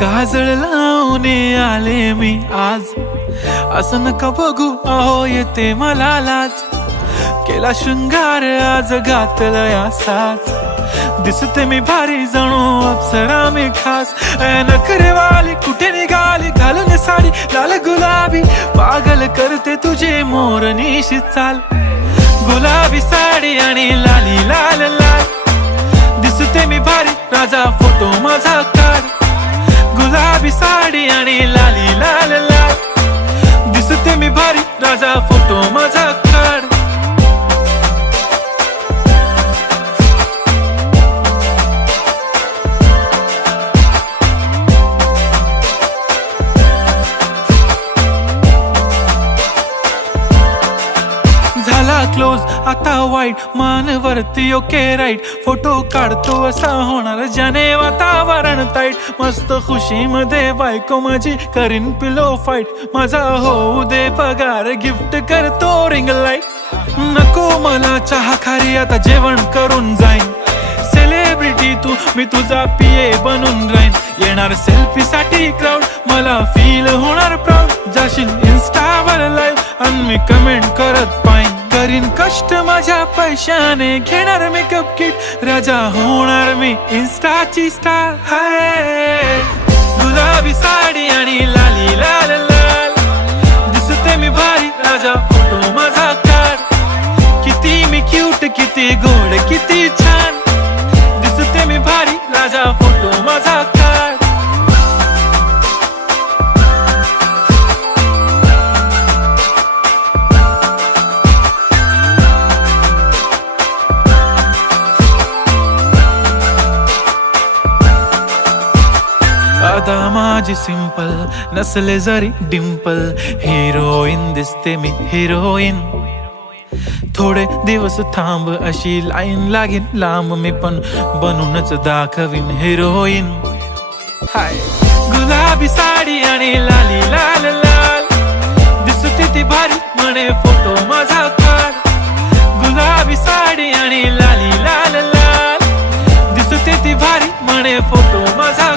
काजळ लावून आले मी आज, असं नका बघू अहो येते मला लाज. केला शृंगार आज घातला साज, दिसते मी भारी जणू अप्सरा मी खास. नखरेवाली कुठे निघाली घालून साडी लाल गुलाबी, पागल करते तुझे मोरनीशी चाल. गुलाबी साडी आणि लाली लाल लाल, दिसते मी भारी राजा फोटो माझा काढ. गुलाबी साडी आणि लाली लाल लाल, दिसते मी भारी राजा फोटो माझा काढ. झाला क्लोज आता वाईट, मानवरती ओके राईट. फोटो काढतो असा होणार ज्याने वातावरण ताईट. मस्त खुशी मध्ये बायको माझी करीन पिलो फाईट. माझा होऊ दे पगार गिफ्ट करतो रिंग लाईट. नको मला चहा खारी आता जेवण करून जाईन. सेलिब्रिटी तू मी तुझा पिये बनून राहीन. येणार सेल्फी साठी क्राऊड मला फील होणार प्राऊड. जाशील इन्स्टावर लाईव्ह आणि मी कमेंट करत पाईन. करीन कष्ट माझ्या पैशाने घेणार मेकअप किट. राजा होणार मी इन्स्टाची स्टार. हाय गुलाबी साडी आणि लाली लाल लाल, दिसते मी भारी राजा फोटो माझा काढ. किती मी क्यूट किती गोड किती छान, दिसते मी भारी राजा फोटो माझा काढ. आता माझी सिंपल नसले जरी डिंपल, हिरोईन दिसते मी हिरोईन. थोडे दिवस थांब अशी लाईन लागेल लांब, मी पण बनूनच दाखवीन हिरोईन. हाय गुलाबी साडी आणि लाली लाल लाल, दिसते ती भारी म्हणे फोटो माझा काढ. गुलाबी साडी आणि लाली लाल लाल, दिसते ती भारी म्हणे फोटो माझा.